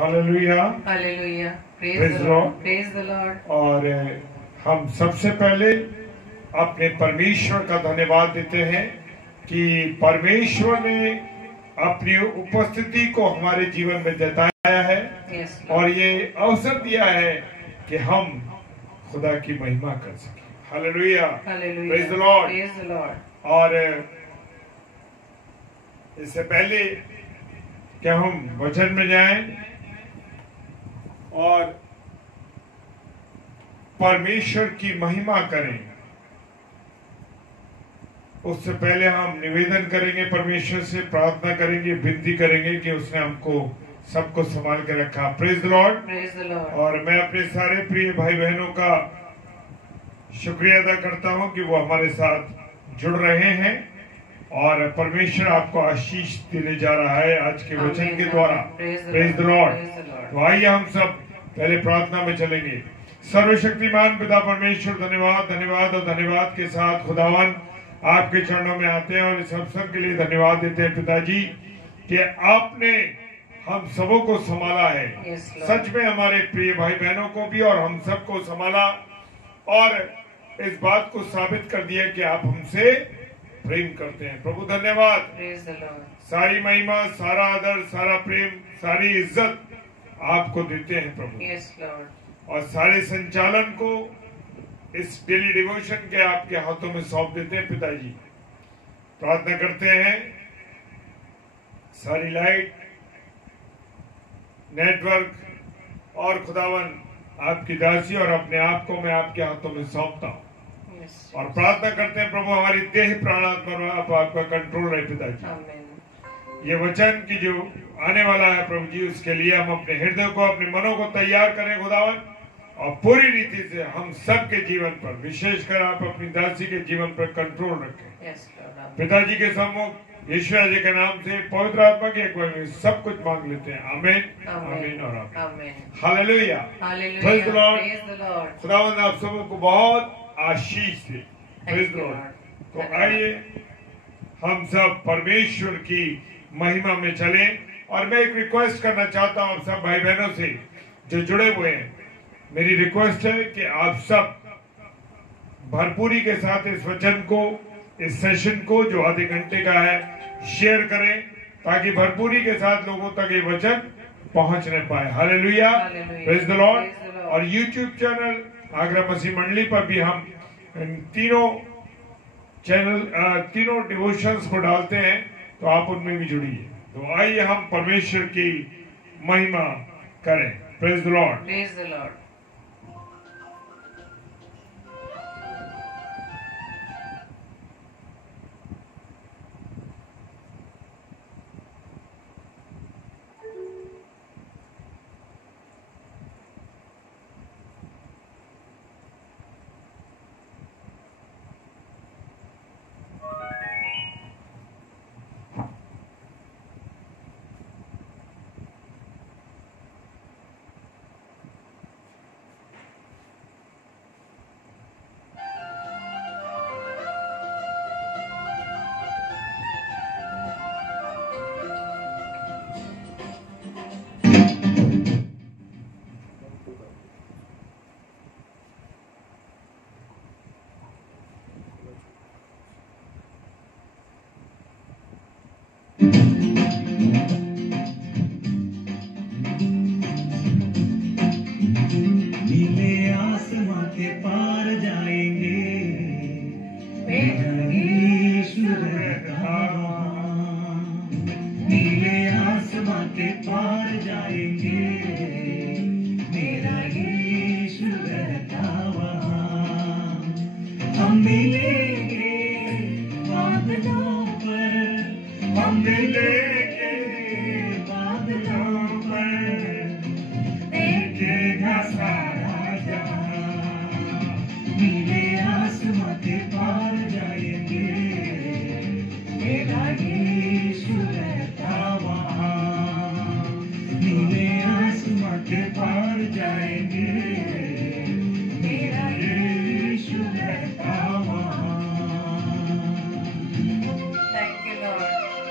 Hallelujah, hallelujah, Praise the Lord. Praise the Lord. और हम सबसे पहले अपने परमेश्वर का धन्यवाद देते हैं कि परमेश्वर ने अपनी उपस्थिति को हमारे जीवन में जताया है और ये अवसर दिया है कि हम खुदा की महिमा कर सकें। Hallelujah, praise the Lord. और इससे पहले कि हम वचन में जाएं और परमेश्वर की महिमा करें, उससे पहले हम निवेदन करेंगे, परमेश्वर से प्रार्थना करेंगे, विनती करेंगे कि उसने हमको सबको संभाल के रखा। Praise the Lord. और मैं अपने सारे प्रिय भाई बहनों का शुक्रिया अदा करता हूं कि वो हमारे साथ जुड़ रहे हैं और परमेश्वर आपको आशीष देने जा रहा है आज के वचन के द्वारा। Praise the Lord. तो आइए हम सब पहले प्रार्थना में चलेंगे। सर्वशक्तिमान पिता परमेश्वर, धन्यवाद धन्यवाद और धन्यवाद के साथ खुदावन आपके चरणों में आते हैं और इस अवसर के लिए धन्यवाद देते हैं पिताजी कि आपने हम सबों को संभाला है। सच में हमारे प्रिय भाई बहनों को भी और हम सबको संभाला और इस बात को साबित कर दिया कि आप हमसे प्रेम करते हैं। प्रभु धन्यवाद। सारी महिमा, सारा आदर, सारा प्रेम, सारी इज्जत आपको देते हैं प्रभु। और सारे संचालन को इस डेली डिवोशन के आपके हाथों में सौंप देते हैं पिताजी। प्रार्थना करते हैं सारी लाइट, नेटवर्क और खुदावन आपकी दासी और अपने आप को मैं आपके हाथों में सौंपता हूँ और प्रार्थना करते हैं प्रभु हमारी देह प्राणात्मा में आपका कंट्रोल रहे पिताजी। ये वचन की जो आने वाला है प्रभु जी, उसके लिए हम अपने हृदय को, अपने मनों को तैयार करें खुदावन और पूरी रीति से हम सबके जीवन पर, विशेषकर आप अपनी दासी के जीवन पर कंट्रोल रखें। पिताजी के सम्मुख यीशु जी के नाम से पवित्र आत्मा के अगुवाई में सब कुछ मांग लेते हैं। आमीन, आमीन और आमीन। Hallelujah, praise the Lord. खुदावंद आप सबों को बहुत आशीष दे। Praise the Lord. तो आइए हम सब परमेश्वर की महिमा में चलें और मैं एक रिक्वेस्ट करना चाहता हूँ सब भाई बहनों से जो जुड़े हुए हैं। मेरी रिक्वेस्ट है कि आप सब भरपूरी के साथ इस वचन को, इस सेशन को जो आधे घंटे का है, शेयर करें ताकि भरपूरी के साथ लोगों तक ये वचन पहुंच न पाए। Hallelujah, praise the Lord. और यूट्यूब चैनल आगरा मसीह मंडली पर भी हम तीनों चैनल, तीनों डिवोशंस को डालते हैं, तो आप उनमें भी जुड़िए। तो आइए हम परमेश्वर की महिमा करें। Praise the Lord. Praise the Lord.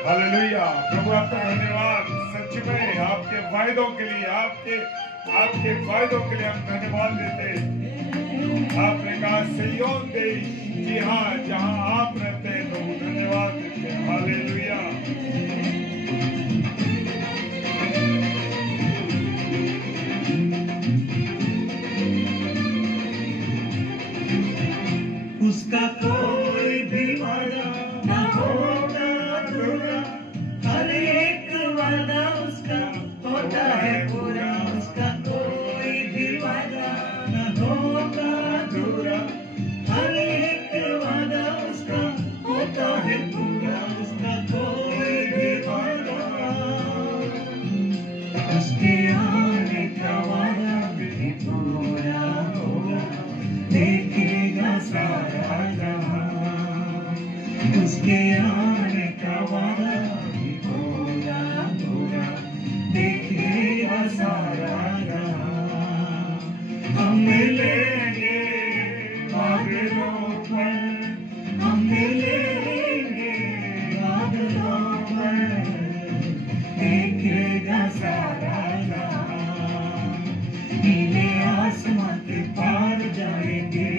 Hallelujah, प्रभु आपका धन्यवाद। सच्चिमय आपके फायदों के लिए, आपके फायदों के लिए हम धन्यवाद देते हैं। आपने कहा सिय्योन देश, जी हाँ, जहाँ आप रहते हैं तो धन्यवाद देते हैं। हालेलुया। उसका कोई भी वादा न होगा अधूरा, हर एक वादा उसका होता है पूरा। उसका कोई भी वादा न होगा अधूरा, हर एक वादा उसका होता है पूरा। उसका कोई भी वादा, उसके आने का वादा भी पूरा होगा, देखेगा सारा जहां। उसके आने का वादा भी होगा पूरा, देखेगा सारा जहां। हम मिलेंगे बादलों पर, हम मिलेंगे बादलों पर, देखेगा सारा जहां। नीले आसमां के पार जाएंगे,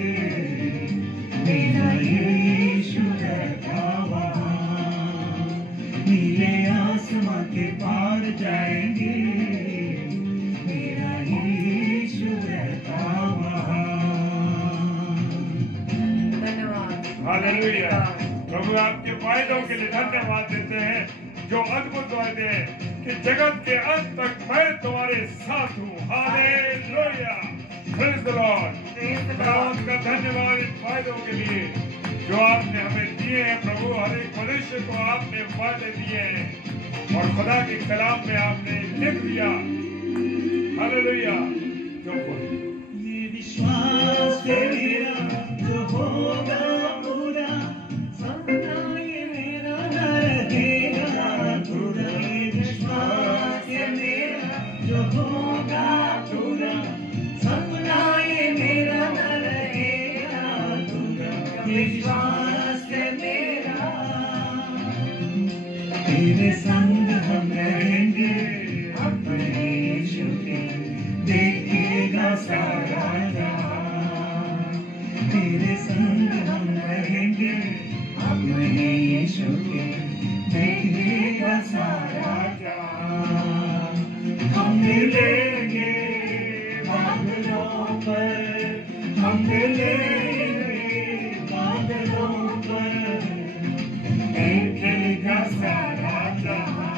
मेरा यीशु रहता वहाँ। नीले आसमां के पार जाएंगे, मेरा यीशु रहता वहाँ। धन्यवाद। हालेलुया। प्रभु आपके फायदों के लिए धन्यवाद देते हैं, जो अद्भुत वादे हैं कि जगत के अंत तक मैं तुम्हारे साथ हूँ। हालेलुया। Praise the Lord. का धन्यवाद इन फायदों के लिए जो आपने हमें दिए हैं। प्रभु हर एक मनुष्य को आपने फायदे दिए हैं और खुदा के कलाम में आपने लिख दिया। हालेलुया। जो ये विश्वास है मेरा जो होगा पूरा, सपना ये मेरा न रहेगा अधूरा। ये विश्वास है मेरा जो होगा पूरा, सपना ये मेरा न रहेगा अधूरा। विश्वास है मेरा, तेरे संग हम रहेंगे अपने यीशु के, देखेगा सारा जहां। तेरे संग हम रहेंगे अपने यीशु के, देखेगा सारा जहां। हम मिलेंगे बादलों पर, हम मिलेंगे बादलों पर, देखेगा सारा जहां।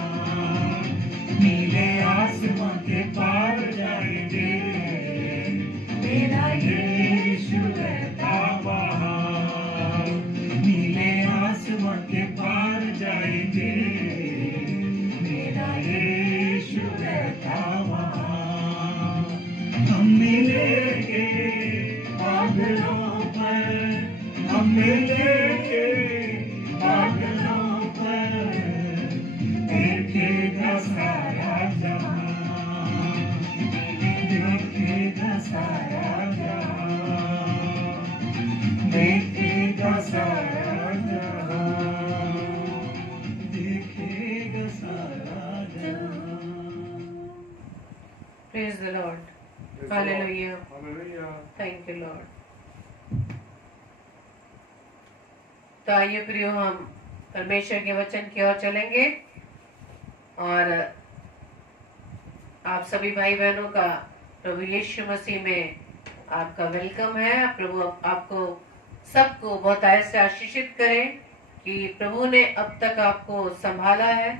नीले आसमां के पार जाएंगे, मेरा यीशु रहता वहाँ। नीले आसमां के पार जाएंगे, मेरा यीशु रहता वहाँ। हम मिलेंगे बादलों पर, हम मिलेंगे बादलों पर, देखेगा सारा जहां, देखेगा सारा जहां, देखेगा सारा जहां, देखेगा सारा जहां। Praise the Lord. Hallelujah. Hallelujah. Thank you, Lord. तो आइए प्रियो, हम परमेश्वर के वचन की ओर चलेंगे और आप सभी भाई बहनों का प्रभु यीशु मसीह में आपका वेलकम है। प्रभु आपको सबको बहुत ऐसे आशीषित करे कि प्रभु ने अब तक आपको संभाला है,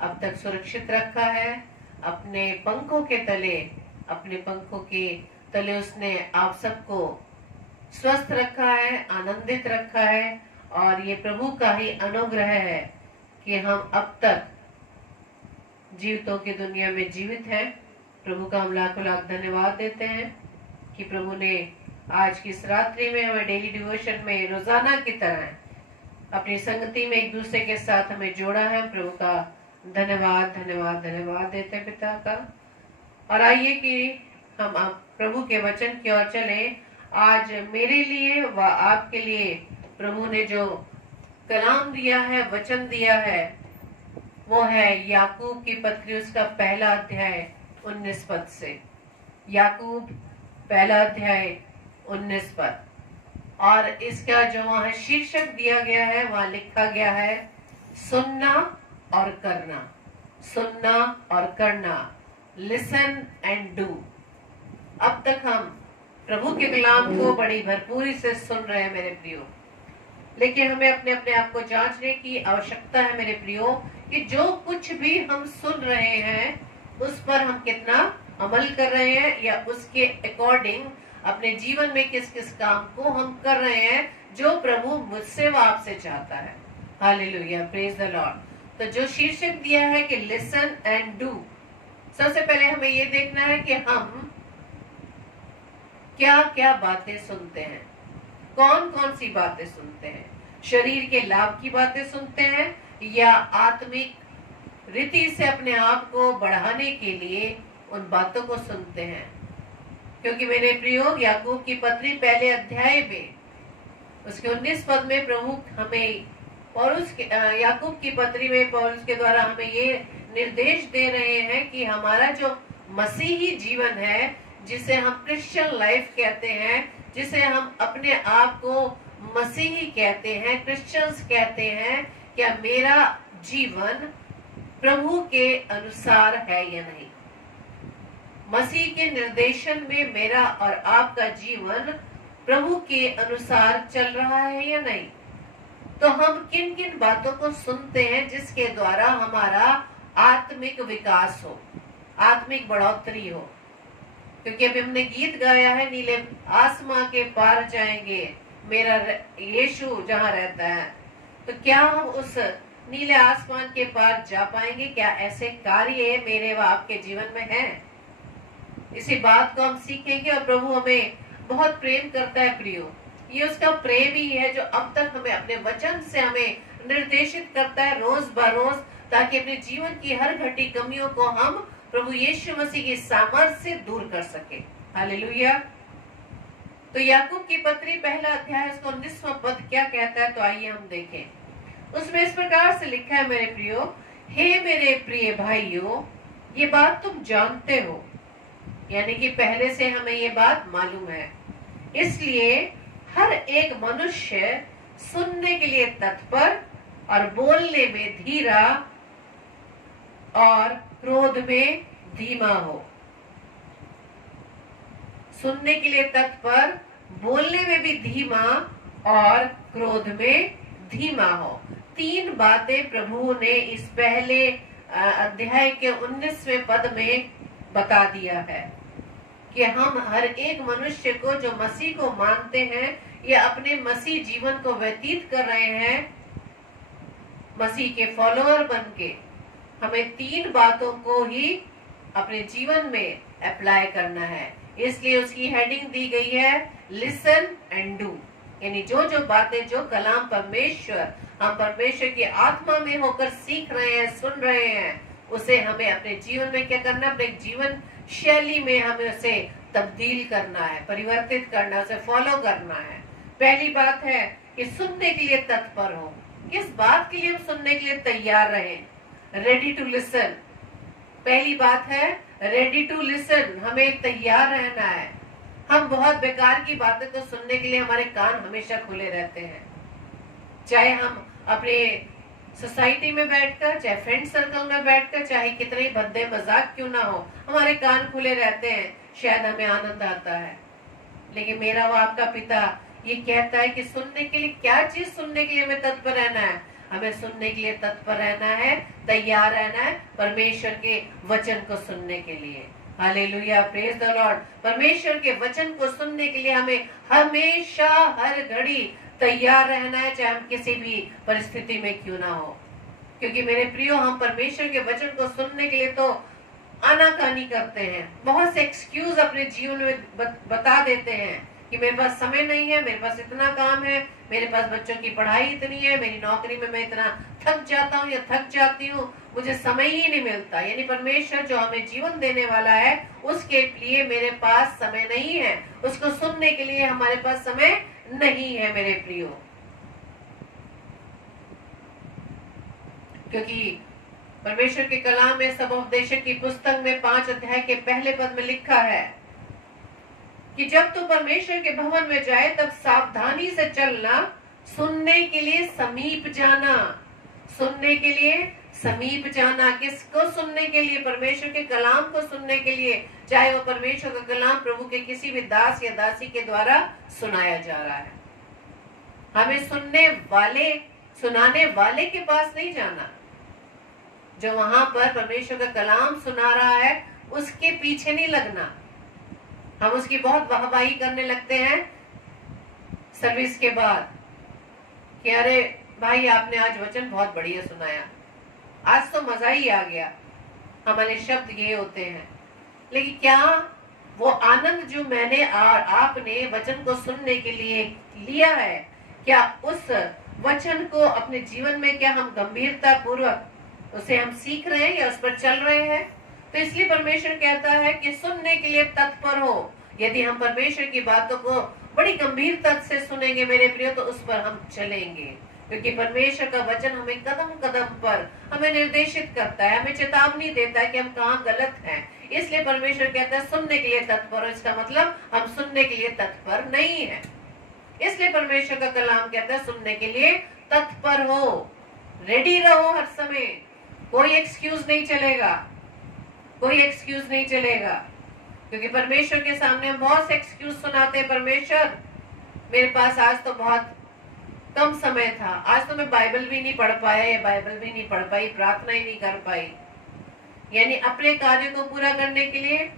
अब तक सुरक्षित रखा है। अपने पंखों के तले, अपने पंखों के तले उसने आप सबको स्वस्थ रखा है, आनंदित रखा है। और ये प्रभु का ही अनुग्रह है कि हम अब तक जीवितों की दुनिया में जीवित हैं। प्रभु का हम लाखों लाख धन्यवाद देते हैं कि प्रभु ने आज की इस रात्रि में हमें डेली डिवोशन में रोजाना की तरह अपनी संगति में एक दूसरे के साथ हमें जोड़ा है। प्रभु का धन्यवाद धन्यवाद धन्यवाद देते हैं पिता का। और आइए कि हम प्रभु के वचन की ओर चले। आज मेरे लिए व आपके लिए प्रभु ने जो कलाम दिया है, वचन दिया है, वो है याकूब की पत्री, उसका पहला अध्याय 19 पद से। याकूब पहला अध्याय 19 पद। और इसका जो वहां शीर्षक दिया गया है, वहां लिखा गया है सुनना और करना, सुनना और करना, लिसन एंड डू। अब तक हम प्रभु के कलाम को बड़ी भरपूरी से सुन रहे हैं मेरे प्रियो, लेकिन हमें अपने अपने आप को जांचने की आवश्यकता है मेरे प्रियो कि जो कुछ भी हम सुन रहे हैं उस पर हम कितना अमल कर रहे हैं, या उसके अकॉर्डिंग अपने जीवन में किस किस काम को हम कर रहे हैं जो प्रभु मुझसे व आपसे चाहता है। Hallelujah, praise the Lord. तो जो शीर्षक दिया है कि लिसन एंड डू, सबसे पहले हमें ये देखना है कि हम क्या क्या बातें सुनते हैं, कौन कौन सी बातें सुनते हैं। शरीर के लाभ की बातें सुनते हैं या आत्मिक रीति से अपने आप को बढ़ाने के लिए उन बातों को सुनते हैं। क्योंकि मेरे प्रियो, याकूब की पत्री पहले अध्याय में उसके 19 पद में प्रभु हमें पौलुस याकूब की पत्री में पौलुस के द्वारा हमें ये निर्देश दे रहे हैं कि हमारा जो मसीही जीवन है, जिसे हम क्रिश्चियन लाइफ कहते हैं, जिसे हम अपने आप को मसीही कहते हैं, क्रिश्चियंस कहते हैं, क्या मेरा जीवन प्रभु के अनुसार है या नहीं। मसीह के निर्देशन में मेरा और आपका जीवन प्रभु के अनुसार चल रहा है या नहीं। तो हम किन किन बातों को सुनते हैं जिसके द्वारा हमारा आत्मिक विकास हो, आत्मिक बढ़ोतरी हो। क्योंकि अभी हमने गीत गाया है, नीले आसमां के पार जाएंगे मेरा यीशु जहाँ रहता है। तो क्या हम उस नीले आसमान के पार जा पाएंगे? क्या ऐसे कार्य मेरे व आपके जीवन में हैं? इसी बात को हम सीखेंगे। और प्रभु हमें बहुत प्रेम करता है प्रियो, ये उसका प्रेम ही है जो अब तक हमें अपने वचन से हमें निर्देशित करता है रोज बरोज, ताकि अपने जीवन की हर घटी कमियों को हम प्रभु यीशु मसीह की सामर्थ से दूर कर सके। हालेलुया। तो याकूब की पत्री पहला अध्याय उसका 19वां पद क्या कहता है, तो आइए हम देखें। उसमें इस प्रकार से लिखा है मेरे प्रियो, हे मेरे प्रिय भाइयों, ये बात तुम जानते हो, यानी कि पहले से हमें ये बात मालूम है, इसलिए हर एक मनुष्य सुनने के लिए तत्पर और बोलने में धीरा और क्रोध में धीमा हो। सुनने के लिए तत्पर, बोलने में भी धीमा और क्रोध में धीमा हो। 3 बातें प्रभु ने इस पहले अध्याय के 19वें पद में बता दिया है कि हम हर एक मनुष्य को जो मसीह को मानते हैं या अपने मसीह जीवन को व्यतीत कर रहे हैं मसीह के फॉलोअर बन के, हमें 3 बातों को ही अपने जीवन में अप्लाई करना है। इसलिए उसकी हेडिंग दी गई है लिसन एंड डू, यानी जो जो बातें, जो कलाम परमेश्वर हम परमेश्वर की आत्मा में होकर सीख रहे हैं, सुन रहे हैं, उसे हमें अपने जीवन में क्या करना है, अपने जीवन शैली में हमें उसे तब्दील करना है, परिवर्तित करना है, उसे फॉलो करना है। पहली बात है कि सुनने के लिए तत्पर हो। किस बात के लिए हम सुनने के लिए तैयार रहें? Ready to listen. पहली बात है रेडी टू लिसन, हमें तैयार रहना है। हम बहुत बेकार की बातें तो सुनने के लिए हमारे कान हमेशा खुले रहते हैं, चाहे हम अपने सोसाइटी में बैठकर, चाहे फ्रेंड सर्कल में बैठकर, चाहे कितने भद्दे मजाक क्यों ना हो, हमारे कान खुले रहते हैं, शायद हमें आनंद आता है। लेकिन मेरा वो आपका पिता ये कहता है कि सुनने के लिए, क्या चीज सुनने के लिए हमें तत्पर रहना है? हमें सुनने के लिए तत्पर रहना है, तैयार रहना है परमेश्वर के वचन को सुनने के लिए। Hallelujah, praise the Lord. परमेश्वर के वचन को सुनने के लिए हमें हमेशा हर घड़ी तैयार रहना है, चाहे हम किसी भी परिस्थिति में क्यों ना हो। क्योंकि मेरे प्रियो, हम परमेश्वर के वचन को सुनने के लिए तो आनाकानी करते हैं, बहुत से एक्सक्यूज अपने जीवन में बता देते हैं कि मेरे पास समय नहीं है, मेरे पास इतना काम है, मेरे पास बच्चों की पढ़ाई इतनी है, मेरी नौकरी में मैं इतना थक जाता हूँ या थक जाती हूँ, मुझे समय ही नहीं मिलता। यानी परमेश्वर जो हमें जीवन देने वाला है उसके लिए मेरे पास समय नहीं है, उसको सुनने के लिए हमारे पास समय नहीं है मेरे प्रियो। क्योंकि परमेश्वर के कलाम में सब उपदेशक की पुस्तक में 5 अध्याय के पहले पद में लिखा है कि जब तू परमेश्वर के भवन में जाए तब सावधानी से चलना, सुनने के लिए समीप जाना। सुनने के लिए समीप जाना। किसको सुनने के लिए? परमेश्वर के कलाम को सुनने के लिए, चाहे वो परमेश्वर का कलाम प्रभु के किसी भी दास या दासी के द्वारा सुनाया जा रहा है। हमें सुनाने वाले के पास नहीं जाना। जो वहां पर परमेश्वर का कलाम सुना रहा है उसके पीछे नहीं लगना। हम उसकी बहुत वाहवाही करने लगते हैं सर्विस के बाद कि अरे भाई आपने आज वचन बहुत बढ़िया सुनाया, आज तो मजा ही आ गया। हमारे शब्द ये होते हैं, लेकिन क्या वो आनंद जो मैंने और आपने वचन को सुनने के लिए लिया है, क्या उस वचन को अपने जीवन में क्या हम गंभीरता पूर्वक उसे हम सीख रहे हैं या उस पर चल रहे हैं? तो इसलिए परमेश्वर कहता है कि सुनने के लिए तत्पर हो। यदि हम परमेश्वर की बातों को बड़ी गंभीरता से सुनेंगे मेरे प्रियो, तो उस पर हम चलेंगे, क्योंकि परमेश्वर का वचन हमें कदम कदम पर हमें निर्देशित करता है, हमें चेतावनी देता है कि हम कहाँ गलत हैं। इसलिए परमेश्वर कहता है सुनने के लिए तत्पर हो। इसका मतलब हम सुनने के लिए तत्पर नहीं है। इसलिए परमेश्वर का कलाम कहता है सुनने के लिए तत्पर हो, रेडी रहो हर समय। कोई एक्सक्यूज नहीं चलेगा, कोई एक्सक्यूज नहीं चलेगा, क्योंकि परमेश्वर के सामने हम बहुत से एक्सक्यूज सुनाते हैं। परमेश्वर मेरे पास आज तो बहुत कम समय था, आज तो मैं बाइबल भी नहीं पढ़ पाया या बाइबल भी नहीं पढ़ पाई, प्रार्थना ही नहीं कर पाई। यानी अपने कार्य को पूरा करने के लिए,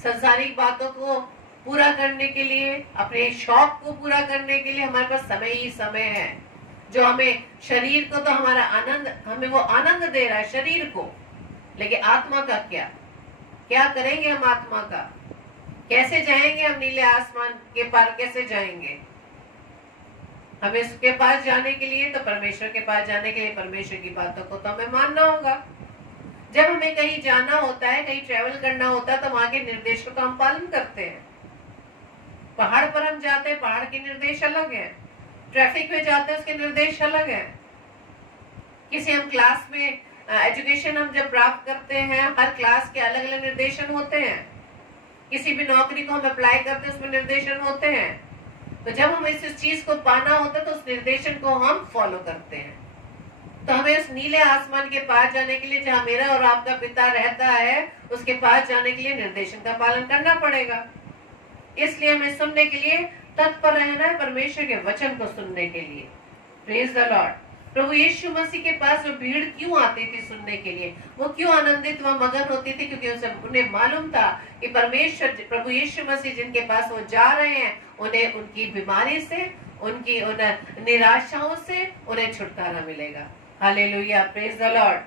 संसारिक बातों को पूरा करने के लिए, अपने शौक को पूरा करने के लिए हमारे पास समय ही समय है, जो हमें शरीर को तो हमारा आनंद, हमें वो आनंद दे रहा है शरीर को, लेकिन आत्मा का क्या? क्या करेंगे हम आत्मा का? कैसे जाएंगे हम नीले आसमान के पार? कैसे जाएंगे? हमें उसके पास जाने के लिए, तो परमेश्वर के पास जाने के लिए परमेश्वर की बातों को तो हमें मानना होगा। जब हमें कहीं जाना होता है, कहीं ट्रेवल करना होता है, तो वहां के निर्देशों का हम पालन करते हैं। पहाड़ पर हम जाते हैं, पहाड़ के निर्देश अलग है। ट्रैफिक में जाते हैं, उसके निर्देश अलग है। किसी हम क्लास में एजुकेशन हम जब प्राप्त करते हैं, हर क्लास के अलग अलग निर्देशन होते हैं। किसी भी नौकरी को हम अप्लाई करते हैं, उसमें निर्देशन होते हैं। तो जब हमें इस चीज को पाना होता है, तो उस निर्देशन को हम फॉलो करते हैं। तो हमें उस नीले आसमान के पास जाने के लिए, जहाँ मेरा और आपका पिता रहता है, उसके पास जाने के लिए निर्देशन का पालन करना पड़ेगा। इसलिए हमें सुनने के लिए तत्पर रहना है, परमेश्वर के वचन को सुनने के लिए। Praise the Lord. प्रभु यीशु मसीह के पास वो भीड़ क्यों आती थी सुनने के लिए? वो क्यों आनंदित व मगन होती थी? क्योंकि उन्हें मालूम था कि परमेश्वर, प्रभु यीशु मसीह जिनके पास वो जा रहे हैं, उन्हें उनकी बीमारी से, उनकी उन निराशाओं से उन्हें छुटकारा मिलेगा। Hallelujah, praise the Lord.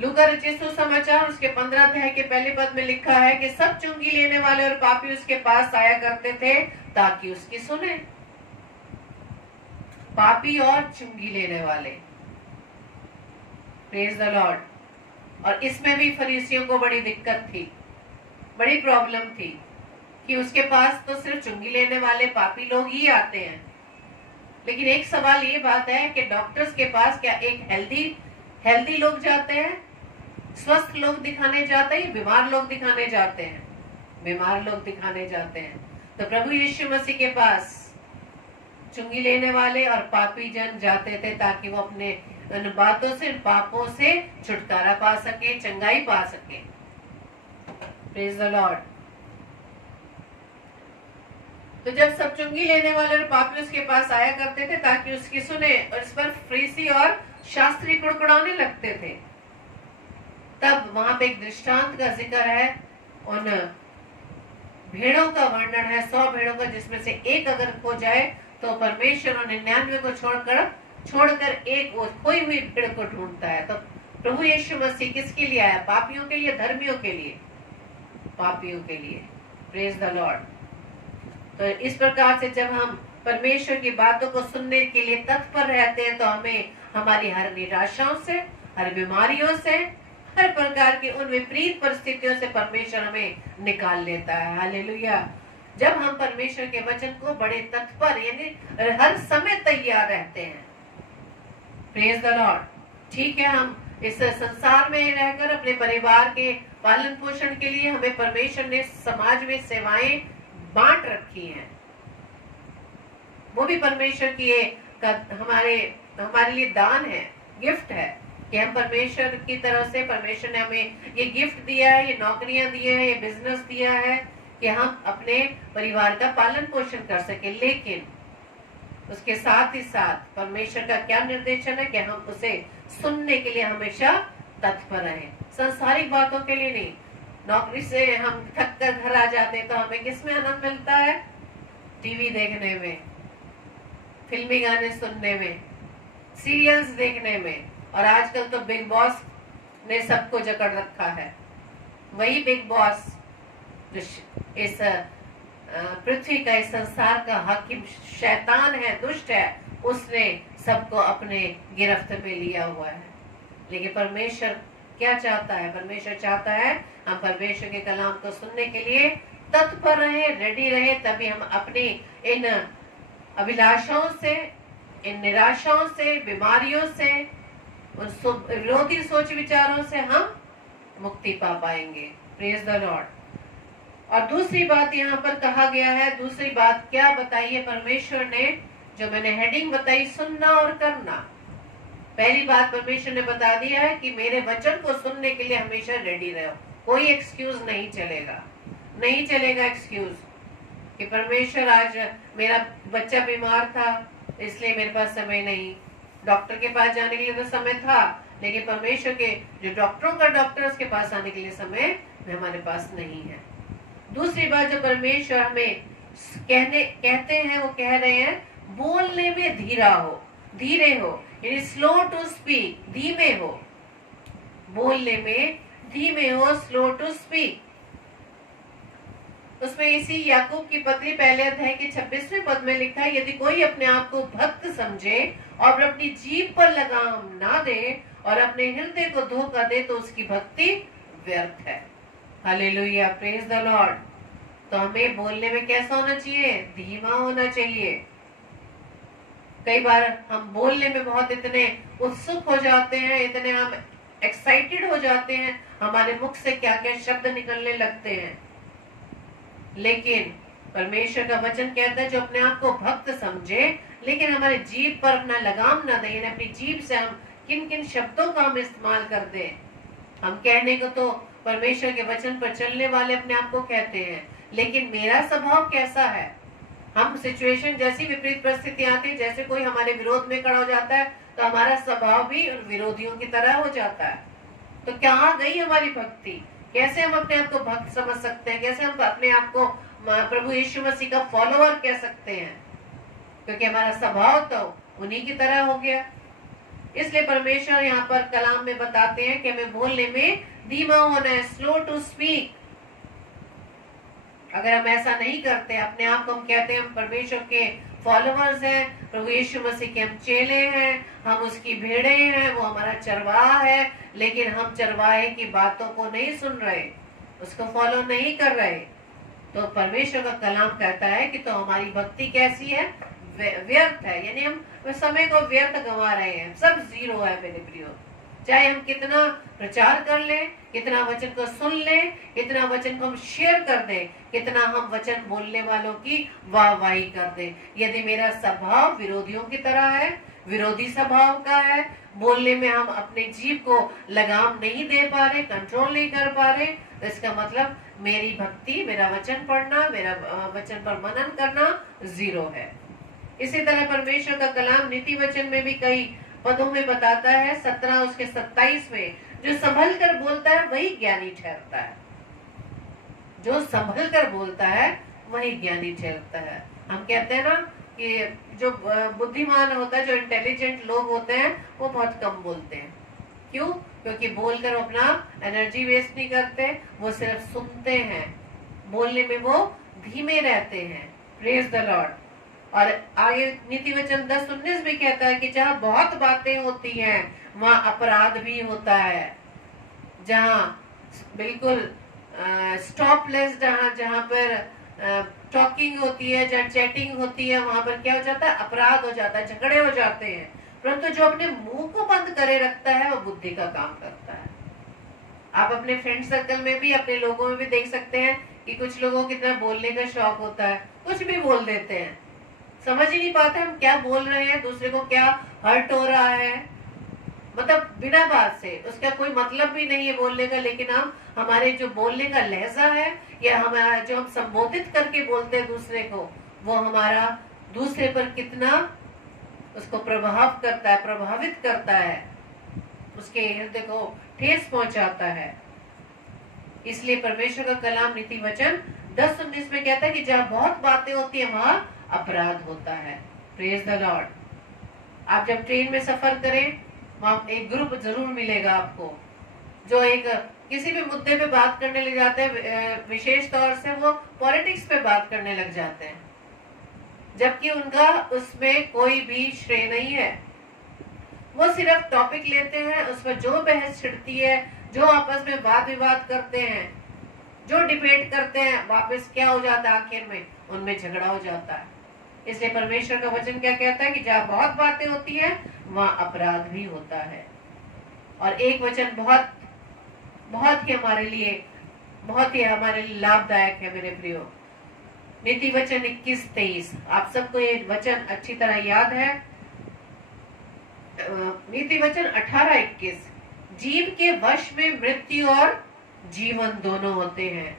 लूका रचित सुसमाचार उसके 15 अध्याय के पहले पद में लिखा है कि सब चुंगी लेने वाले और पापी उसके पास आया करते थे ताकि उसकी सुने। पापी और चुंगी लेने वाले, प्रेज द लॉर्ड। और इसमें भी फरीसियों को बड़ी दिक्कत थी, बड़ी प्रॉब्लम थी कि उसके पास तो सिर्फ चुंगी लेने वाले पापी लोग ही आते हैं। लेकिन एक सवाल ये बात है कि डॉक्टर्स के पास क्या एक हेल्दी लोग जाते हैं, स्वस्थ लोग दिखाने जाते हैं, बीमार लोग दिखाने जाते हैं? बीमार लोग दिखाने जाते हैं। तो प्रभु यीशु मसीह के पास चुंगी लेने वाले और पापी जन जाते थे ताकि वो अपने उन बातों से, पापों से छुटकारा पा सके, चंगाई पा सके। Praise the Lord. तो जब सब चुंगी लेने वाले और पापी उसके पास आया करते थे ताकि उसकी सुने, और इस पर फरीसी और शास्त्री कुड़कुड़ाने लगते थे, तब वहां पे एक दृष्टांत का जिक्र है। उन भेड़ों का वर्णन है, 100 भेड़ों का, जिसमें से एक अगर खो जाए तो परमेश्वर 99 को छोड़कर एक वो खोई हुई भेड़ को ढूंढता है। तो प्रभु यीशु मसीह किसके लिए आया? पापियों के लिए, धर्मियों के लिए? पापियों के लिए। Praise the Lord. तो इस प्रकार से जब हम परमेश्वर की बातों को सुनने के लिए तत्पर रहते हैं, तो हमें हमारी हर निराशाओं से, हर बीमारियों से, हर प्रकार की उन विपरीत परिस्थितियों से परमेश्वर हमें निकाल लेता है। हालेलुया। जब हम परमेश्वर के वचन को बड़े तत्पर, यानी हर समय तैयार रहते हैं। Praise the Lord. ठीक है, हम इस संसार में रहकर अपने परिवार के पालन पोषण के लिए हमें परमेश्वर ने समाज में सेवाएं बांट रखी हैं। वो भी परमेश्वर की हमारे लिए दान है, गिफ्ट है कि हम परमेश्वर की तरफ से, परमेश्वर ने हमें ये गिफ्ट दिया है, ये नौकरियां दी है, ये बिजनेस दिया है कि हम अपने परिवार का पालन पोषण कर सके। लेकिन उसके साथ ही साथ परमेश्वर का क्या निर्देशन है कि हम उसे सुनने के लिए हमेशा तत्पर रहें, सांसारिक बातों के लिए नहीं। नौकरी से हम थक कर घर आ जाते हैं तो हमें किसमें आनंद मिलता है? टीवी देखने में, फिल्मी गाने सुनने में, सीरियल्स देखने में। और आजकल तो बिग बॉस ने सबको जकड़ रखा है। वही बिग बॉस जो इस पृथ्वी का, इस संसार का हाकिम शैतान है, दुष्ट है, उसने सबको अपने गिरफ्त में लिया हुआ है। लेकिन परमेश्वर क्या चाहता है? परमेश्वर चाहता है हम परमेश्वर के कलाम को सुनने के लिए तत्पर रहे, रेडी रहे, तभी हम अपनी इन अभिलाषाओं से, इन निराशाओं से, बीमारियों से, उन विरोधी सोच विचारों से हम मुक्ति पा पाएंगे। Praise the Lord. और दूसरी बात यहाँ पर कहा गया है, दूसरी बात क्या बताई है परमेश्वर ने, जो मैंने हेडिंग बताई, सुनना और करना। पहली बात परमेश्वर ने बता दिया है कि मेरे वचन को सुनने के लिए हमेशा रेडी रहो। कोई एक्सक्यूज नहीं चलेगा, नहीं चलेगा एक्सक्यूज कि परमेश्वर आज मेरा बच्चा बीमार था इसलिए मेरे पास समय नहीं, डॉक्टर के पास जाने के लिए तो समय था, लेकिन परमेश्वर के जो डॉक्टरों का डॉक्टर, उसके पास आने के लिए समय हमारे पास नहीं है। दूसरी बात जो परमेश्वर हमें कहते हैं, वो कह रहे हैं बोलने में धीरा हो, धीरे हो, यानी स्लो टू स्पीक, धीमे हो, बोलने में धीमे हो, स्लो टू स्पीक। उसमें इसी याकूब की पत्री पहले अध्याय के 26वें पद में लिखा है, यदि कोई अपने आप को भक्त समझे और अपनी जीभ पर लगाम ना दे और अपने हृदय को धोखा दे तो उसकी भक्ति व्यर्थ है। Hallelujah, praise the Lord. तो हमें बोलने में कैसा होना चाहिए? धीमा होना चाहिए। कई बार हम बोलने में बहुत इतने उत्सुक हो जाते हैं, इतने हम एक्साइटेड हो जाते हैं, हमारे मुख से क्या क्या शब्द निकलने लगते हैं। लेकिन परमेश्वर का वचन कहता है जो अपने आप को भक्त समझे लेकिन हमारे जीभ पर अपना लगाम ना दे, अपनी जीभ से हम किन किन शब्दों का हम इस्तेमाल कर दें। हम कहने को तो परमेश्वर के वचन पर चलने वाले अपने आप को कहते हैं, लेकिन मेरा स्वभाव कैसा है? हम सिचुएशन जैसी विपरीत परिस्थिति आती है, जैसे कोई हमारे विरोध में खड़ा हो जाता है तो हमारा स्वभाव भी उन विरोधियों की तरह हो जाता है। तो कहाँ गई हमारी भक्ति? कैसे हम अपने आप को भक्त समझ सकते हैं? कैसे हम अपने आप को प्रभु यीशु मसीह का फॉलोअर कह सकते हैं? क्योंकि हमारा स्वभाव तो उन्हीं की तरह हो गया। इसलिए परमेश्वर यहाँ पर कलाम में बताते हैं कि हमें बोलने में धीमा होना है, स्लो टू स्पीक। अगर हम ऐसा नहीं करते, अपने आप को हम कहते हैं हम परमेश्वर के फॉलोअर्स हैं, प्रभु यीशु मसीह के हम चेले हैं, हम उसकी भेड़े हैं, वो हमारा चरवाहा है, लेकिन हम चरवाहे की बातों को नहीं सुन रहे, उसको फॉलो नहीं कर रहे, तो परमेश्वर का कलाम कहता है कि तो हमारी भक्ति कैसी है? व्यर्थ है। यानी हम समय को व्यर्थ गंवा रहे हैं, सब जीरो है मेरे प्रियो। चाहे हम कितना प्रचार कर लें, कितना वचन को सुन लें, कितना वचन को हम शेयर कर दें, कितना हम वचन बोलने वालों की वाहवाही कर दें, यदि मेरा स्वभाव विरोधियों की तरह है, विरोधी स्वभाव का है, बोलने में हम अपने जीभ को लगाम नहीं दे पा रहे, कंट्रोल नहीं कर पा रहे, तो इसका मतलब मेरी भक्ति, मेरा वचन पढ़ना, मेरा वचन पर मनन करना जीरो है। इसी तरह परमेश्वर का कलाम नीति वचन में भी कई पदों में बताता है, 17 उसके 27 में, जो संभल कर बोलता है वही ज्ञानी ठहरता है। जो संभल कर बोलता है वही ज्ञानी ठहरता है। हम कहते हैं ना कि जो बुद्धिमान होता है, जो इंटेलिजेंट लोग होते हैं, वो बहुत कम बोलते हैं। क्यों? क्योंकि बोलकर अपना एनर्जी वेस्ट नहीं करते, वो सिर्फ सुनते हैं, बोलने में वो धीमे रहते हैं। Praise the Lord. और आगे नीति वचन 10:19 भी कहता है कि जहाँ बहुत बातें होती हैं वहाँ अपराध भी होता है। जहाँ बिल्कुल स्टॉपलेस, जहाँ पर टॉकिंग होती है, जहाँ चैटिंग होती है, वहाँ पर क्या हो जाता है? अपराध हो जाता है, झगड़े हो जाते हैं। परंतु जो अपने मुंह को बंद करे रखता है वो बुद्धि का काम करता है। आप अपने फ्रेंड सर्कल में भी, अपने लोगों में भी देख सकते हैं कि कुछ लोगों को कितना बोलने का शौक होता है, कुछ भी बोल देते हैं, समझ ही नहीं पाते हम क्या बोल रहे हैं, दूसरे को क्या हर्ट हो रहा है, मतलब बिना बात से, उसका कोई मतलब भी नहीं है बोलने का, लेकिन हम हमारे जो बोलने का लहजा है या हमारा जो हम संबोधित करके बोलते हैं दूसरे को, वो हमारा दूसरे पर कितना उसको प्रभाव करता है, प्रभावित करता है, उसके हृदय को ठेस पहुंचाता है। इसलिए परमेश्वर का कलाम नीति वचन 10:19 में कहता है कि जहाँ बहुत बातें होती है वहां अपराध होता है। Praise the Lord. आप जब ट्रेन में सफर करें, वहां एक ग्रुप जरूर मिलेगा आपको जो एक किसी भी मुद्दे पे बात करने लग जाते हैं, विशेष तौर से वो पॉलिटिक्स पे बात करने लग जाते हैं, जबकि उनका उसमें कोई भी श्रेय नहीं है। वो सिर्फ टॉपिक लेते हैं, उस पर जो बहस छिड़ती है, जो आपस में वाद विवाद करते हैं, जो डिबेट करते हैं, वापस क्या हो जाता है, आखिर में उनमें झगड़ा हो जाता है। इसलिए परमेश्वर का वचन क्या कहता है कि जहाँ बहुत बातें होती है वहाँ अपराध भी होता है। और एक वचन बहुत ही हमारे लिए लाभदायक है मेरे प्रियो, नीति वचन 21-23। आप सबको ये वचन अच्छी तरह याद है। नीति वचन 18-21, जीव के वश में मृत्यु और जीवन दोनों होते हैं,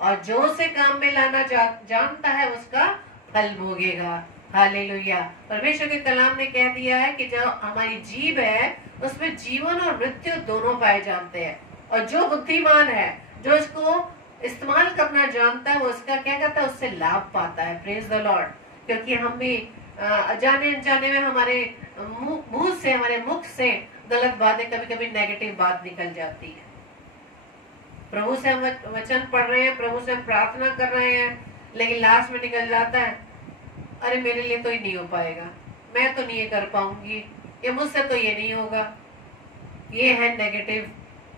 और जो उसे काम में लाना जानता है उसका फल भोगेगा। हालेलुया। परमेश्वर के कलाम ने कह दिया है कि जो हमारी जीव है उसमें जीवन और मृत्यु दोनों पाए जाते हैं, और जो बुद्धिमान है, जो इसको इस्तेमाल करना जानता है, वो उसका क्या कहता है, उससे लाभ पाता है। Praise the Lord. क्योंकि हम भी जाने अनजाने में हमारे मुंह से, हमारे मुख से गलत बातें, कभी कभी नेगेटिव बात निकल जाती है। प्रभु से हम वचन पढ़ रहे हैं, प्रभु से हम प्रार्थना कर रहे हैं, लेकिन लास्ट में निकल जाता है, अरे मेरे लिए तो ये नहीं हो पाएगा, मैं तो नहीं ये कर पाऊंगी, ये मुझसे तो ये नहीं होगा। ये है नेगेटिव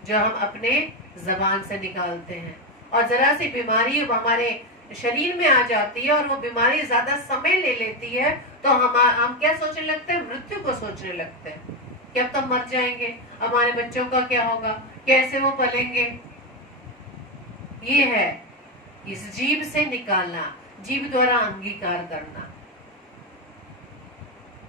जो हम अपने जबान से निकालते हैं, और जरा सी बीमारी हमारे शरीर में आ जाती है और वो बीमारी ज्यादा समय ले लेती है, तो हम क्या सोचने लगते हैं, मृत्यु को सोचने लगते हैं कि अब तो मर जाएंगे, हमारे बच्चों का क्या होगा, कैसे वो पलेंगे। ये है इस जीभ से निकालना, जीभ द्वारा अंगीकार करना।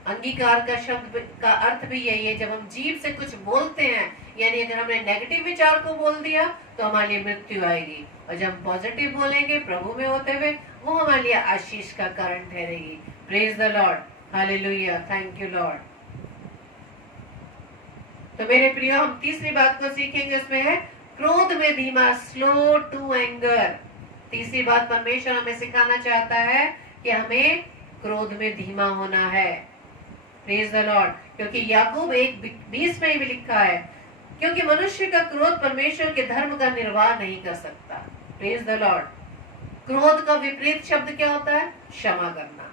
अंगीकार का शब्द का अर्थ भी यही है, जब हम जीभ से कुछ बोलते हैं, यानी अगर हमने नेगेटिव विचार को बोल दिया तो हमारे लिए मृत्यु आएगी, और जब हम पॉजिटिव बोलेंगे प्रभु में होते हुए, वो हमारे लिए आशीष का कारण ठहरेगी। Praise the Lord. Hallelujah. Thank you Lord. तो मेरे प्रियो, हम तीसरी बात को सीखेंगे, उसमें है क्रोध में धीमा, स्लो टू एंगर। तीसरी बात परमेश्वर हमें सिखाना चाहता है कि हमें क्रोध में धीमा होना है। Praise the Lord. क्योंकि याकूब 1:20 में भी लिखा है, क्योंकि मनुष्य का क्रोध परमेश्वर के धर्म का निर्वाह नहीं कर सकता। Praise the Lord. क्रोध का विपरीत शब्द क्या होता है, क्षमा करना।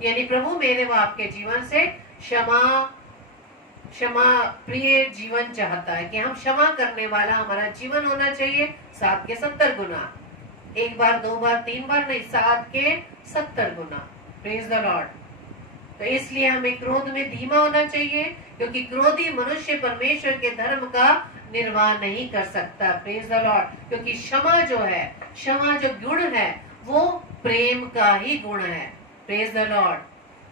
यानी प्रभु मेरे व आपके जीवन से क्षमा प्रिय जीवन चाहता है कि हम क्षमा करने वाला हमारा जीवन होना चाहिए। 7 के 70 गुना, 1 बार 2 बार 3 बार नहीं, 7 के 70 गुना। Praise the Lord. तो इसलिए हमें क्रोध में धीमा होना चाहिए, क्योंकि क्रोधी मनुष्य परमेश्वर के धर्म का निर्वाह नहीं कर सकता। Praise the Lord. क्योंकि क्षमा जो है, क्षमा जो गुण है, वो प्रेम का ही गुण है। Praise the Lord.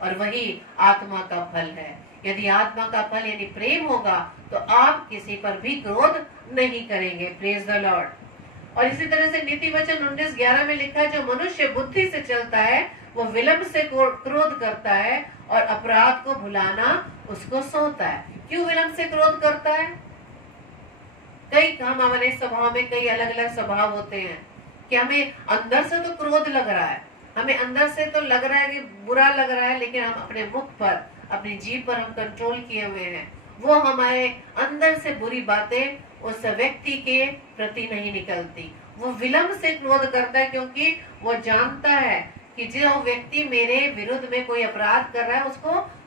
और वही आत्मा का फल है। यदि आत्मा का फल यानी प्रेम होगा तो आप किसी पर भी क्रोध नहीं करेंगे। Praise the Lord. और इसी तरह से नीति वचन 19:11 में लिखा है, जो मनुष्य बुद्धि से चलता है वो विलंब से क्रोध करता है, और अपराध को भुलाना उसको सोता है। क्यों विलंब से क्रोध करता है? हमारे स्वभाव में कई अलग अलग स्वभाव होते हैं कि हमें अंदर से तो क्रोध लग रहा है, हमें अंदर से तो लग रहा है कि बुरा लग रहा है, लेकिन हम अपने मुख पर, अपनी जीभ पर हम कंट्रोल किए हुए हैं। वो हमारे अंदर से बुरी बातें उस व्यक्ति के प्रति नहीं निकलती। वो विलंब से क्रोध करता है, क्योंकि वो जानता है कि जो व्यक्ति मेरे विरुद्ध में कोई अपराध कर रहा है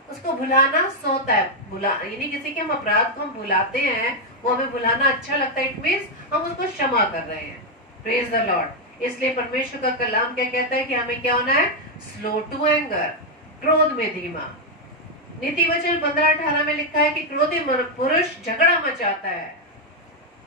उसको भुलाना सोता है। यानी किसी के हम अपराध को हम भुलाते हैं, वो हमें भुलाना अच्छा लगता है, इट मीन्स हम उसको क्षमा कर रहे हैं। Praise the Lord. इसलिए परमेश्वर का कलाम क्या कहता है कि हमें क्या होना है, स्लो टू एंगर, क्रोध में धीमा। नीति वचन 15:18 में लिखा है कि क्रोधी पुरुष झगड़ा मचाता है,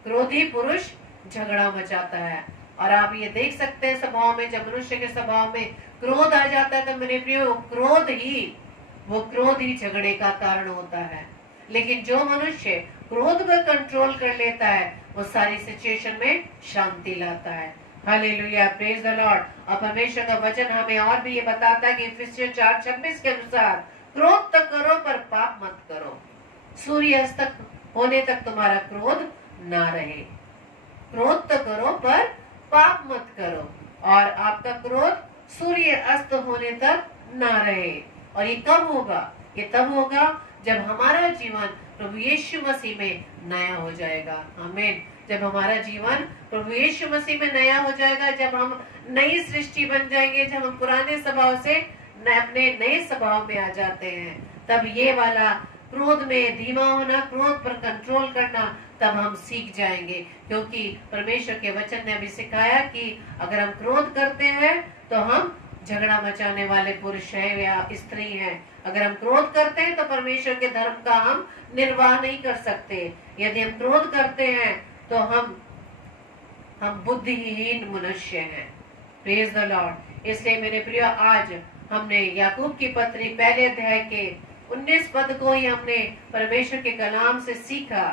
क्रोधी पुरुष झगड़ा मचाता है। और आप ये देख सकते हैं स्वभाव में, जब मनुष्य के स्वभाव में क्रोध आ जाता है तो मेरे प्रिय वो क्रोध ही झगड़े का कारण होता है। लेकिन जो मनुष्य क्रोध को कंट्रोल कर लेता है वो सारी सिचुएशन में शांति लाता है। Hallelujah, praise the Lord. और परमेश्वर का वचन हमें और भी ये बताता है कि इफिसियंस 4:26 के अनुसार क्रोध तो करो पर पाप मत करो, सूर्य अस्त तक होने तक तुम्हारा क्रोध ना रहे। क्रोध तो करो पर पाप मत करो, और आपका क्रोध सूर्य अस्त होने तक ना रहे। और ये कब होगा? ये तब होगा जब हमारा जीवन प्रभु यीशु मसीह में नया हो जाएगा। आमीन। जब हमारा जीवन प्रभु यीशु मसीह में नया हो जाएगा, जब हम नई सृष्टि बन जाएंगे, जब हम पुराने स्वभाव से अपने नए स्वभाव में आ जाते हैं, तब ये वाला क्रोध में धीमा होना, क्रोध पर कंट्रोल करना, तब हम सीख जाएंगे। क्योंकि परमेश्वर के वचन ने अभी सिखाया कि अगर हम क्रोध करते हैं तो हम झगड़ा मचाने वाले पुरुष हैं या स्त्री हैं। अगर हम क्रोध करते हैं तो परमेश्वर के धर्म का हम निर्वाह नहीं कर सकते। यदि हम क्रोध करते हैं तो हम बुद्धिहीन मनुष्य हैं। Praise the Lord. इसलिए मेरे प्रिय, आज हमने याकूब की पत्री 1 अध्याय के 19 पद को ही हमने परमेश्वर के कलाम से सीखा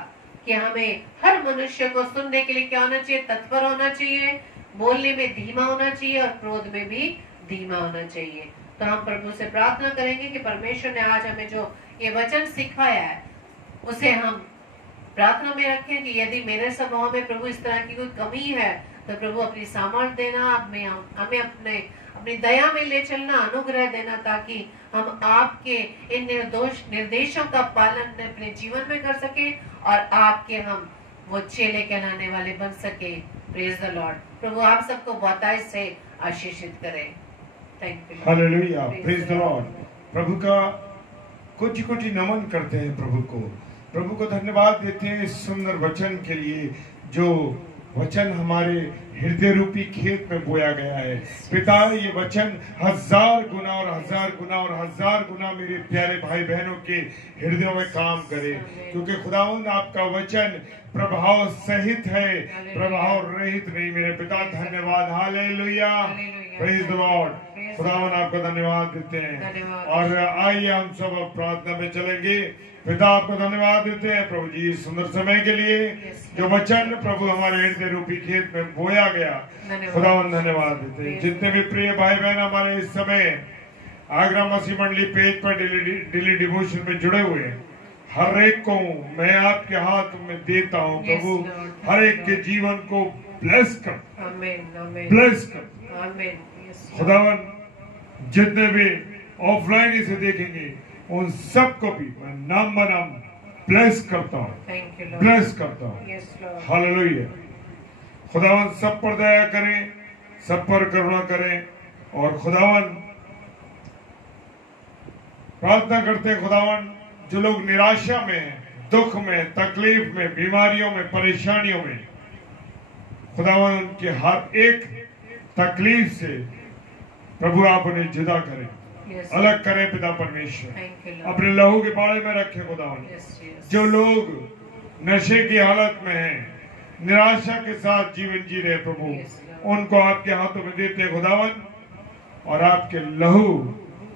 कि हमें हर मनुष्य को सुनने के लिए क्या होना चाहिए? तत्पर होना चाहिए, बोलने में धीमा होना चाहिए और क्रोध में भी धीमा होना चाहिए। तो हम प्रभु से प्रार्थना करेंगे कि परमेश्वर ने आज हमें जो ये वचन सिखाया है उसे हम प्रार्थना में रखें कि यदि मेरे स्वभाव में प्रभु इस तरह की कोई कमी है तो प्रभु अपनी सामर्थ्य देना, हमें अपनी दया में ले चलना, अनुग्रह देना, ताकि हम आपके इन निर्देशों का पालन अपने जीवन में कर सके और आपके हम वो चेले कहलाने वाले बन सके। Praise the Lord. प्रभु आप सबको बहुतायत से आशीषित करें। Thank you. Hallelujah, praise the Lord. प्रभु का कोटि-कोटि नमन करते हैं प्रभु को धन्यवाद देते हैं इस सुंदर वचन के लिए, जो वचन हमारे हृदय रूपी खेत में बोया गया है। पिता, ये वचन 1000 गुना और 1000 गुना और 1000 गुना मेरे प्यारे भाई बहनों के हृदयों में काम करे, क्योंकि खुदावंद आपका वचन प्रभाव सहित है, प्रभाव रहित नहीं। मेरे पिता धन्यवाद। Hallelujah, praise the Lord. खुदावंद आपका धन्यवाद देते हैं। और आइए हम सब प्रार्थना में चलेंगे। पिता, आपको धन्यवाद देते हैं प्रभु जी इस सुंदर समय के लिए, जो वचन प्रभु हमारे हृदय रूपी खेत में बोया गया। खुदावंद धन्यवाद देते हैं। जितने भी प्रिय भाई बहन हमारे इस समय आगरा मसीह मंडली पेज पर डेली डिवोशन में जुड़े हुए हैं, हर एक को मैं आपके हाथ में देता हूँ प्रभु। हर एक के जीवन को ब्लेस कर, ब्लेस कर खुदावंद। जितने भी ऑफलाइन इसे देखेंगे उन सबको भी मैं नाम बनाम ब्लेस करता हूँ, ब्लेस करता हूँ। हालेलुया। खुदावन सब पर दया करें, सब पर करुणा करें। और खुदावन प्रार्थना करते हैं, खुदावन जो लोग निराशा में, दुख में, तकलीफ में, बीमारियों में, परेशानियों में, खुदावन उनके हर एक तकलीफ से प्रभु आप उन्हें जुदा करें, अलग करें पिता परमेश्वर। अपने लहू के बाड़े में रखे खुदावन। जो लोग नशे की हालत में हैं, निराशा के साथ जीवन जी रहे प्रभु, उनको आपके हाथों में देते खुदावन, और आपके लहू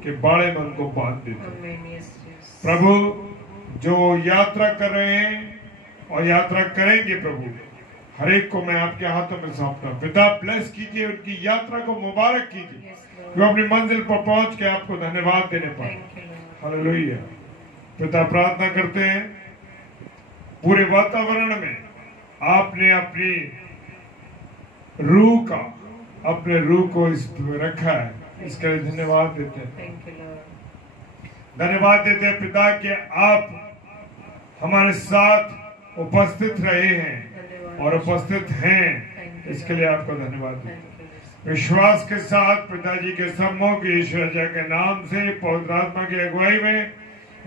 के बाड़े में उनको बांध देते प्रभु। जो यात्रा कर रहे हैं और यात्रा करेंगे प्रभु, हर एक को मैं आपके हाथों में सौंपता हूं। पिता ब्लेस कीजिए, उनकी यात्रा को मुबारक कीजिए, जो अपनी मंजिल पर पहुंच के आपको धन्यवाद देने पाए। हालेलुया। पिता प्रार्थना करते हैं, पूरे वातावरण में आपने अपनी रूह को इस रखा है, इसके लिए धन्यवाद देते हैं। धन्यवाद देते हैं पिता कि आप हमारे साथ उपस्थित रहे हैं और उपस्थित हैं, इसके लिए आपको धन्यवाद देते हैं। विश्वास के साथ पिताजी के सम्मुख ईश्वर जय के नाम से पवित्र आत्मा की अगुवाई में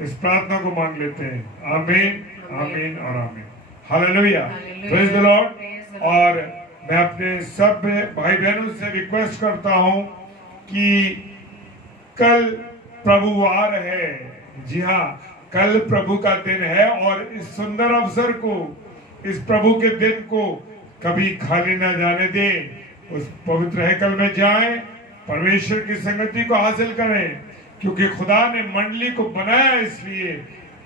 इस प्रार्थना को मांग लेते हैं। आमीन, आमीन और आमीन। Hallelujah, praise the Lord. और मैं अपने सब भाई बहनों से रिक्वेस्ट करता हूं कि कल प्रभु आ रहे हैं, जी हाँ, कल प्रभु का दिन है और इस सुंदर अवसर को, इस प्रभु के दिन को कभी खाली ना जाने दें। उस पवित्र हैकल में जाएं, परमेश्वर की संगति को हासिल करें, क्योंकि खुदा ने मंडली को बनाया इसलिए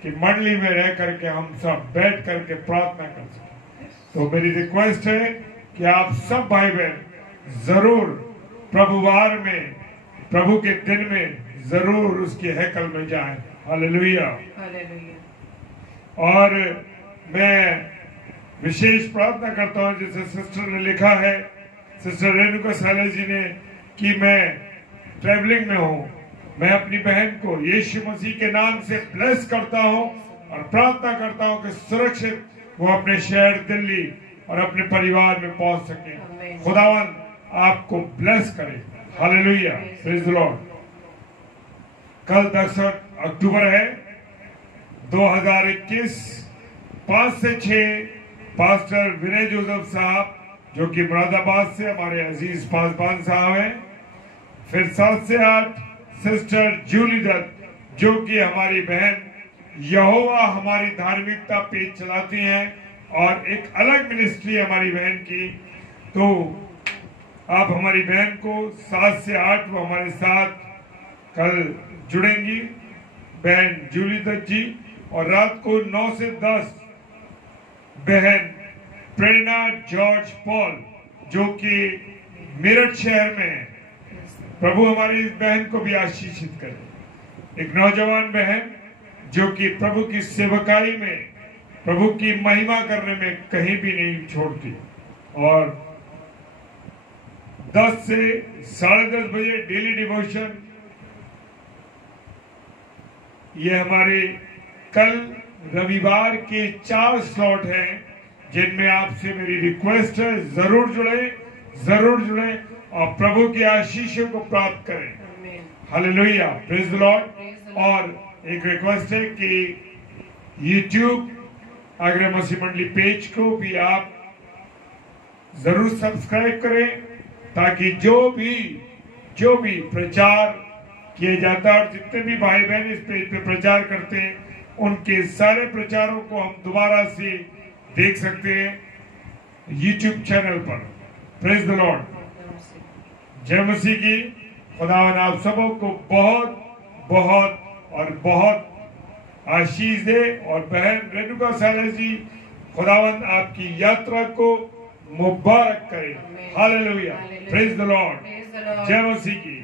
कि मंडली में रह करके हम सब बैठ करके प्रार्थना कर सकें। तो मेरी रिक्वेस्ट है कि आप सब भाई बहन जरूर प्रभुवार में, प्रभु के दिन में जरूर उसके हैकल में जाएं। हालेलुया। और मैं विशेष प्रार्थना करता हूं, जैसे सिस्टर ने लिखा है, सिस्टर रेणुका साले जी ने, कि मैं ट्रैवलिंग में हूं। मैं अपनी बहन को यीशु मसीह के नाम से ब्लेस करता हूं और प्रार्थना करता हूं कि सुरक्षित वो अपने शहर दिल्ली और अपने परिवार में पहुंच सके। खुदावन आपको ब्लेस करे। Hallelujah, praise the Lord. कल 10 अक्टूबर है 2021, 5 से 6 पास्टर विनय जोसेफ साहब, जो कि मुरादाबाद से हमारे अजीज पासवान साहब हैं। फिर 7 से 8 सिस्टर जूली दत्त, जो कि हमारी बहन यहोवा हमारी धार्मिकता पेज चलाती हैं और एक अलग मिनिस्ट्री है हमारी बहन की। तो आप हमारी बहन को 7 से 8 वो हमारे साथ कल जुड़ेंगी, बहन जूली दत्त जी। और रात को 9 से 10 बहन प्रेरणा जॉर्ज पॉल, जो कि मेरठ शहर में है। प्रभु हमारी इस बहन को भी आशीषित करे। एक नौजवान बहन जो कि प्रभु की सेवकाई में, प्रभु की महिमा करने में कहीं भी नहीं छोड़ती। और 10 से 10:30 बजे डेली डिवोशन, ये हमारे कल रविवार के 4 स्लॉट हैं, जिनमें आपसे मेरी रिक्वेस्ट है जरूर जुड़े और प्रभु की आशीषों को प्राप्त करें। Hallelujah, praise the Lord. और एक रिक्वेस्ट है कि YouTube आगरा मसीह मंडली पेज को भी आप जरूर सब्सक्राइब करें, ताकि जो भी प्रचार किया जाता है और जितने भी भाई बहन इस पेज पे प्रचार करते हैं, उनके सारे प्रचारों को हम दोबारा से देख सकते हैं YouTube चैनल पर। Praise the Lord. जय मसीह की। खुदावन आप सबों को बहुत बहुत और बहुत आशीष दे। और बहन रेणुका साले जी, खुदावन आपकी यात्रा को मुबारक करे। Hallelujah, praise the Lord. जय मसीह की।